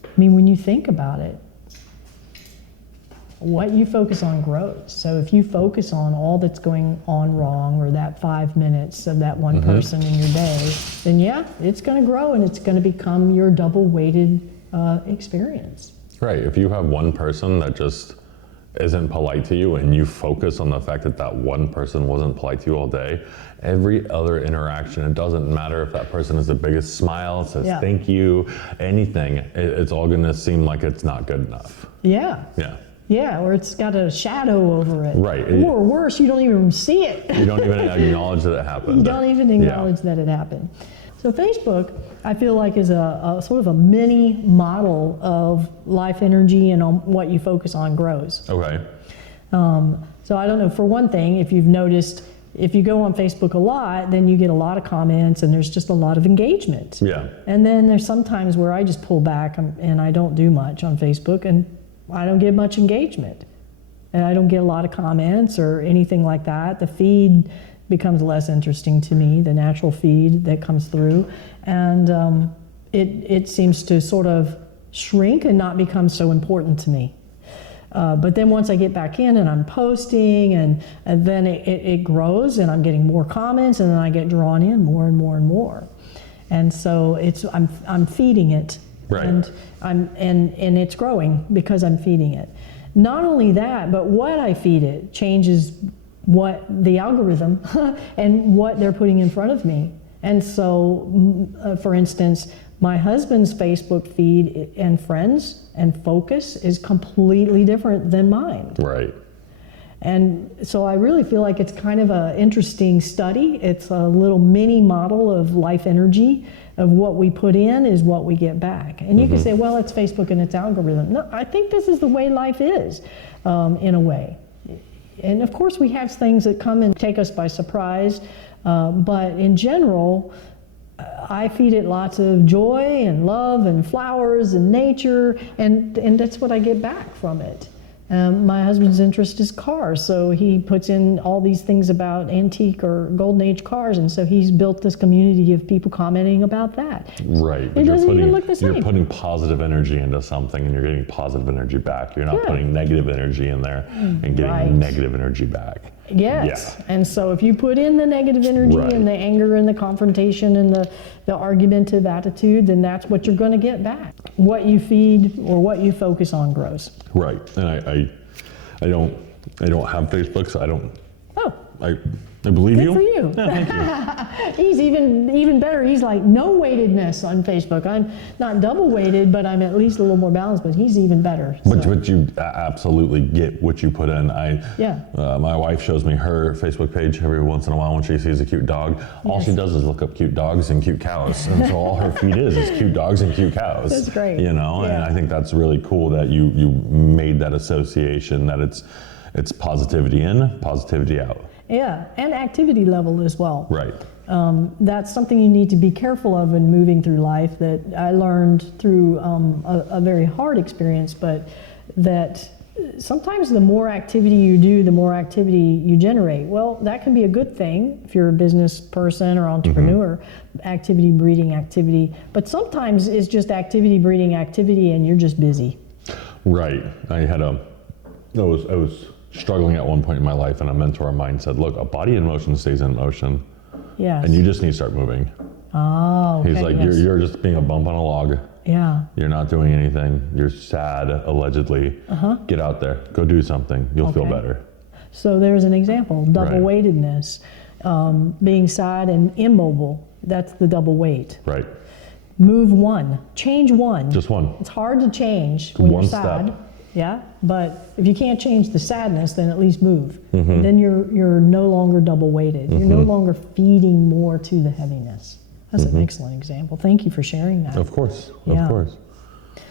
I mean, when you think about it, what you focus on grows. So if you focus on all that's going on wrong, or that 5 minutes of that one person in your day, then yeah, it's going to grow and it's going to become your double weighted experience. Right. If you have one person that just isn't polite to you, and you focus on the fact that one person wasn't polite to you all day, every other interaction, it doesn't matter if that person has the biggest smile, says thank you, anything, it's all going to seem like it's not good enough. Yeah. Yeah. Yeah, or it's got a shadow over it. Right. Or worse, you don't even see it. You don't even acknowledge that it happened. You don't even acknowledge that it happened. So Facebook, I feel like, is a sort of a mini model of life energy, and on what you focus on grows. Okay. So I don't know, for one thing, if you've noticed, if you go on Facebook a lot, then you get a lot of comments and there's just a lot of engagement. Yeah. And then there's some times where I just pull back and I don't do much on Facebook, and I don't get much engagement. And I don't get a lot of comments or anything like that. The feed becomes less interesting to me, the natural feed that comes through. And it seems to sort of shrink and not become so important to me. But then once I get back in and I'm posting, and then it grows, and I'm getting more comments, and then I get drawn in more and more and more. And so I'm feeding it, right. and it's growing because I'm feeding it. Not only that, but what I feed it changes what the algorithm and what they're putting in front of me. And so, for instance, my husband's Facebook feed and friends and focus is completely different than mine. Right. And so I really feel like it's kind of an interesting study. It's a little mini model of life energy, of what we put in is what we get back. And you can say, well, it's Facebook and its algorithm. No, I think this is the way life is, in a way. And of course we have things that come and take us by surprise, but in general, I feed it lots of joy and love and flowers and nature, and that's what I get back from it. My husband's interest is cars, so he puts in all these things about antique or golden age cars, and so he's built this community of people commenting about that. Right. It doesn't even look the same. You're putting positive energy into something, and you're getting positive energy back. You're not putting negative energy in there and getting negative energy back. Yes. Yeah. And so if you put in the negative energy and the anger and the confrontation and the argumentative attitude, then that's what you're going to get back. What you feed or what you focus on grows. Right. And I don't have Facebook, so I don't. Oh. I believe you. Good for you. Yeah, thank you. He's even better. He's like no weightedness on Facebook. I'm not double weighted, but I'm at least a little more balanced. But he's even better. So. But you absolutely get what you put in. My wife shows me her Facebook page every once in a while when she sees a cute dog. All she does is look up cute dogs and cute cows, and so all her feed is cute dogs and cute cows. That's great. You know, and I think that's really cool that you made that association, that it's positivity in, positivity out. Yeah, and activity level as well. Right. That's something you need to be careful of in moving through life, that I learned through a very hard experience, but that sometimes the more activity you do, the more activity you generate. Well, that can be a good thing if you're a business person or entrepreneur, activity breeding activity, but sometimes it's just activity breeding activity and you're just busy. Right. I was struggling at one point in my life, and a mentor of mine said, look, a body in motion stays in motion. Yes. And you just need to start moving. Oh, okay. He's like, you're just being a bump on a log. Yeah. You're not doing anything. You're sad, allegedly. Get out there. Go do something. You'll feel better. So there's an example, double weightedness. Being sad and immobile, that's the double weight. Right. Move one. Change one. Just one. It's hard to change when you're sad. Step. Yeah, but if you can't change the sadness, then at least move. Then you're no longer double weighted. You're no longer feeding more to the heaviness. That's an excellent example. Thank you for sharing that. Of course, of course.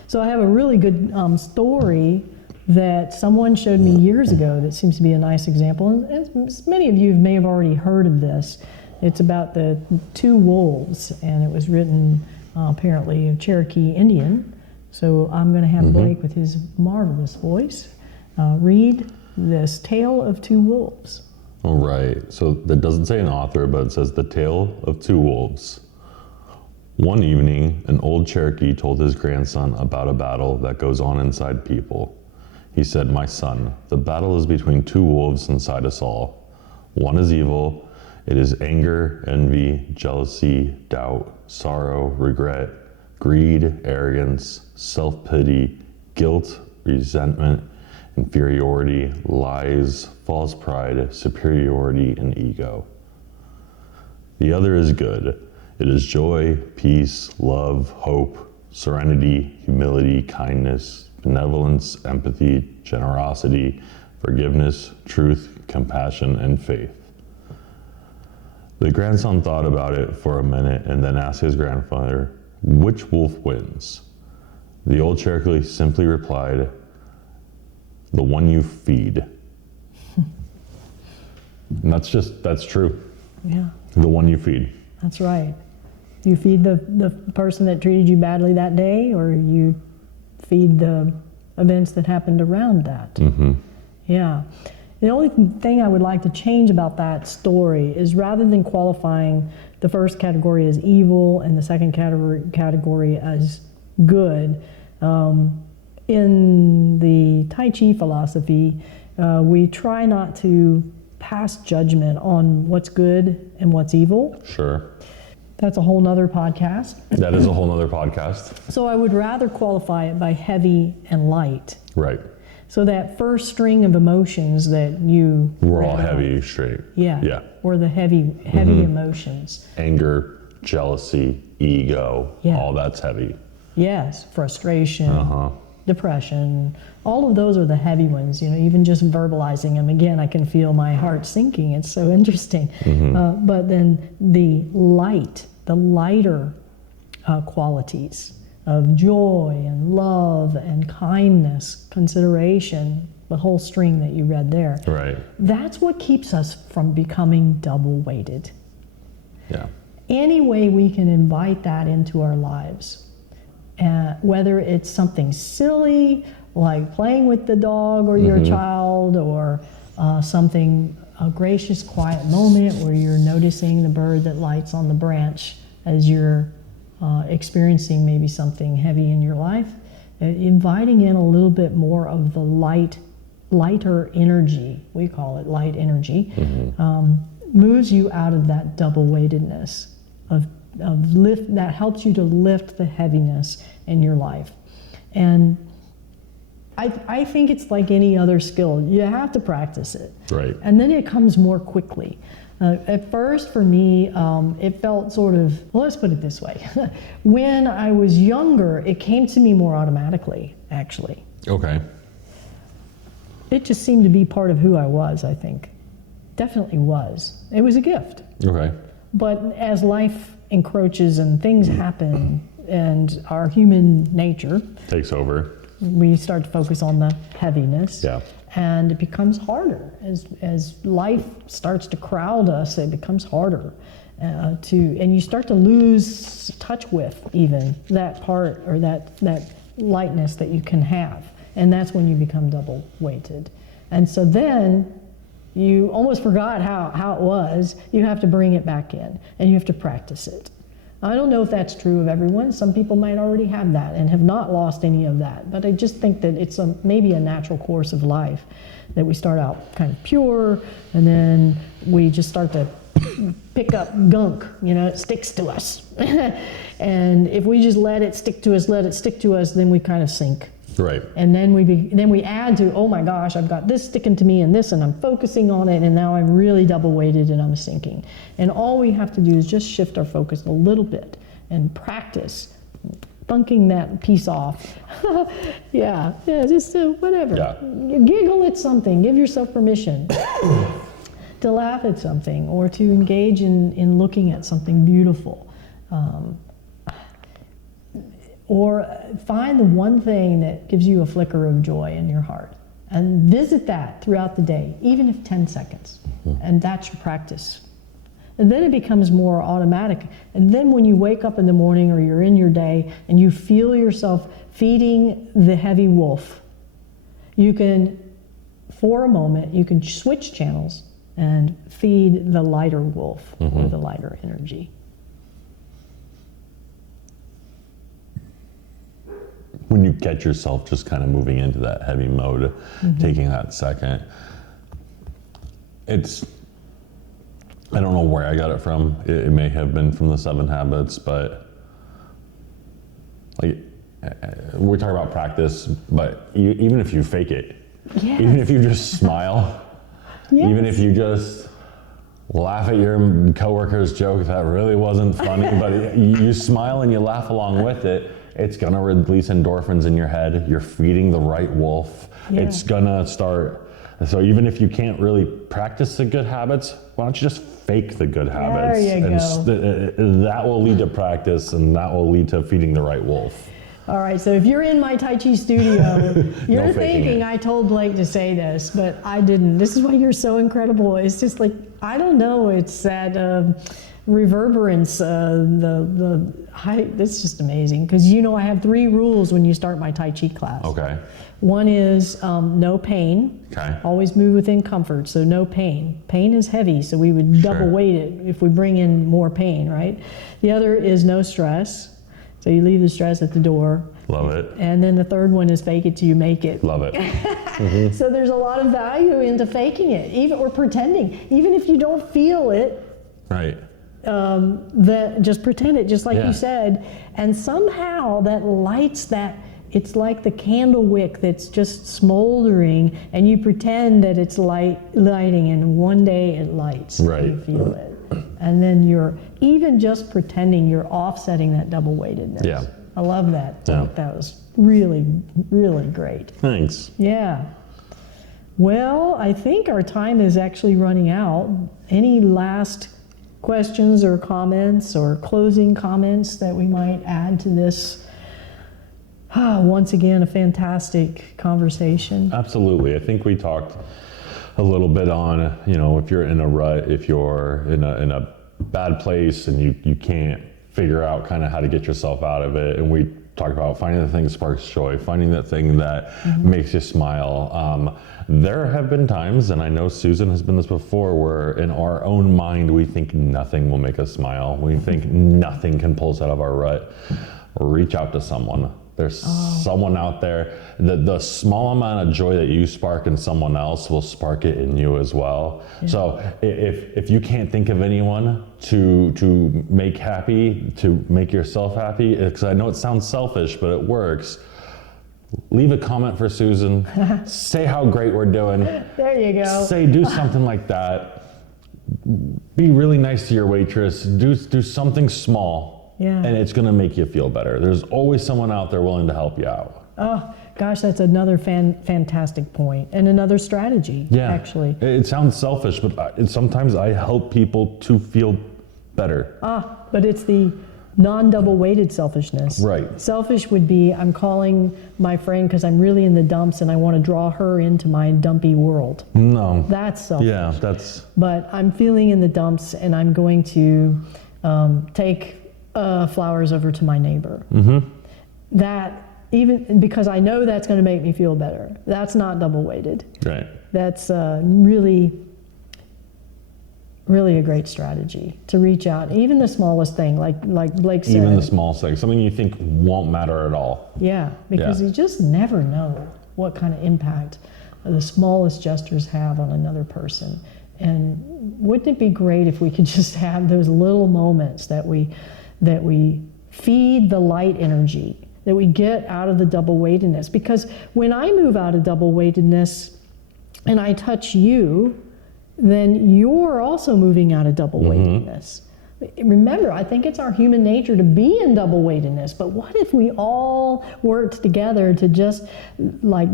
So I have a really good story that someone showed me years ago that seems to be a nice example. And many of you may have already heard of this. It's about the two wolves, and it was written apparently of Cherokee Indian. So I'm going to have Blake, with his marvelous voice, read this Tale of Two Wolves. All right. So that doesn't say an author, but it says The Tale of Two Wolves. One evening, an old Cherokee told his grandson about a battle that goes on inside people. He said, "My son, the battle is between two wolves inside us all. One is evil. It is anger, envy, jealousy, doubt, sorrow, regret, greed, arrogance, self-pity, guilt, resentment, inferiority, lies, false pride, superiority, and ego. The other is good. It is joy, peace, love, hope, serenity, humility, kindness, benevolence, empathy, generosity, forgiveness, truth, compassion, and faith." The grandson thought about it for a minute and then asked his grandfather, "Which wolf wins?" The old Cherokee simply replied, "The one you feed." And that's true. Yeah. The one you feed. That's right. You feed the person that treated you badly that day, or you feed the events that happened around that. Yeah. The only thing I would like to change about that story is, rather than qualifying the first category as evil and the second category as good. In the Tai Chi philosophy, we try not to pass judgment on what's good and what's evil. Sure. That's a whole nother podcast. That is a whole nother podcast. So I would rather qualify it by heavy and light. Right. So that first string of emotions that you We're all read heavy, straight. Yeah. Yeah. Or the heavy emotions. Anger, jealousy, ego, Yeah. all that's heavy. Yes, frustration, depression, all of those are the heavy ones. Even just verbalizing them, again, I can feel my heart sinking. It's so interesting. But then the lighter qualities of joy and love and kindness, consideration, the whole string that you read there. Right. That's what keeps us from becoming double weighted. Yeah. Any way we can invite that into our lives, whether it's something silly like playing with the dog or your child, or a gracious quiet moment where you're noticing the bird that lights on the branch as you're experiencing maybe something heavy in your life, inviting in a little bit more of the lighter energy, we call it light energy, moves you out of that double weightedness of lift, that helps you to lift the heaviness in your life. And I think it's like any other skill. You have to practice it. Right. And then it comes more quickly. At first, for me, it felt sort of, well, let's put it this way. When I was younger, it came to me more automatically, actually. Okay. It just seemed to be part of who I was, I think. Definitely was. It was a gift. Okay. But as life encroaches and things happen and our human nature Takes over. we start to focus on the heaviness. Yeah. And it becomes harder. As life starts to crowd us, it becomes harder and you start to lose touch with even that part or that lightness that you can have. And that's when you become double weighted. And so then you almost forgot how it was. You have to bring it back in and you have to practice it. I don't know if that's true of everyone. Some people might already have that and have not lost any of that. But I just think that it's maybe a natural course of life, that we start out kind of pure and then we just start to pick up gunk, it sticks to us. And if we just let it stick to us, then we kind of sink. Right. And then we add to, oh my gosh, I've got this sticking to me and this, and I'm focusing on it, and now I'm really double weighted and I'm sinking. And all we have to do is just shift our focus a little bit and practice bunking that piece off. yeah, just whatever. Yeah. Giggle at something, give yourself permission to laugh at something or to engage in looking at something beautiful. Or find the one thing that gives you a flicker of joy in your heart and visit that throughout the day, even if 10 seconds. And that's your practice. And then it becomes more automatic. And then when you wake up in the morning or you're in your day and you feel yourself feeding the heavy wolf, you can, for a moment, you can switch channels and feed the lighter wolf or the lighter energy. When you catch yourself just kind of moving into that heavy mode, taking that second, I don't know where I got it from. It may have been from the 7 Habits, but like we're talking about practice, but even if you fake it, Yes. even if you just smile, Yes. even if you just laugh at your coworker's joke that really wasn't funny, but you smile and you laugh along with it, it's gonna release endorphins in your head. You're feeding the right wolf. Yeah. It's gonna start. So even if you can't really practice the good habits, why don't you just fake the good habits? There you And that will lead to practice, and that will lead to feeding the right wolf. All right, so if you're in my Tai Chi studio, you're No faking thinking it. I told Blake to say this, but I didn't. This is why you're so incredible. It's just like, I don't know, it's that reverberance, the high, that's just amazing. Because I have 3 rules when you start my Tai Chi class. Okay. One is no pain. Okay. Always move within comfort, so no pain. Pain is heavy, so we would double weight it if we bring in more pain, right? The other is no stress, so you leave the stress at the door. Love it. And then the third one is fake it till you make it. Love it. So there's a lot of value into faking it, or pretending. Even if you don't feel it, Right. that just pretend it, just like Yeah. you said. And somehow that lights that, it's like the candle wick that's just smoldering, and you pretend that it's lighting, and one day it lights. Right. You feel it. And then you're, even just pretending, you're offsetting that double weightedness. Yeah. I love that. Yeah. That was really, really great. Thanks. Yeah. Well, I think our time is actually running out. Any last questions or comments or closing comments that we might add to this? Once again, a fantastic conversation. Absolutely. I think we talked a little bit on, if you're in a rut, if you're in a bad place and you can't figure out kind of how to get yourself out of it. And we talked about finding the thing that sparks joy, finding that thing that makes you smile. There have been times, and I know Susan has been this before, where in our own mind, we think nothing will make us smile. We think nothing can pull us out of our rut. Reach out to someone. There's someone out there. The small amount of joy that you spark in someone else will spark it in you as well. Yeah. So if you can't think of anyone to make happy, to make yourself happy, because I know it sounds selfish, but it works. Leave a comment for Susan. Say how great we're doing. There you go. Do something like that. Be really nice to your waitress. Do something small. Yeah. And it's going to make you feel better. There's always someone out there willing to help you out. Oh, gosh, that's another fantastic point, and another strategy, actually. It sounds selfish, but sometimes I help people to feel better. But it's the non-double weighted selfishness. Right. Selfish would be, I'm calling my friend because I'm really in the dumps and I want to draw her into my dumpy world. No. That's selfish. Yeah, that's... But I'm feeling in the dumps and I'm going to take flowers over to my neighbor. That, even because I know that's going to make me feel better, that's not double weighted. Right. That's really, really a great strategy to reach out. Even the smallest thing, like Blake said. Even the small thing, something you think won't matter at all. Yeah, because you just never know what kind of impact the smallest gestures have on another person. And wouldn't it be great if we could just have those little moments that we feed the light energy, that we get out of the double weightedness? Because when I move out of double weightedness and I touch you, then you're also moving out of double weightedness. Remember, I think it's our human nature to be in double weightedness, but what if we all worked together to just like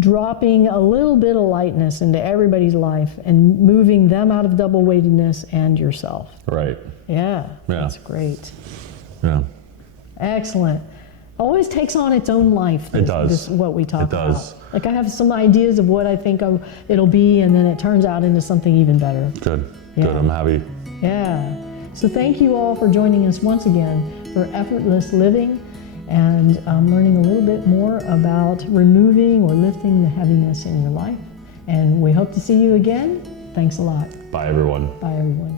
dropping a little bit of lightness into everybody's life and moving them out of double weightedness and yourself? Right. Yeah. That's great. Yeah. Excellent. Always takes on its own life. It does. This is what we talk about. It does. Like I have some ideas of what I think it'll be, and then it turns out into something even better. Good. Yeah. Good. I'm happy. Yeah. So thank you all for joining us once again for Effortless Living and learning a little bit more about removing or lifting the heaviness in your life. And we hope to see you again. Thanks a lot. Bye, everyone. Bye, everyone.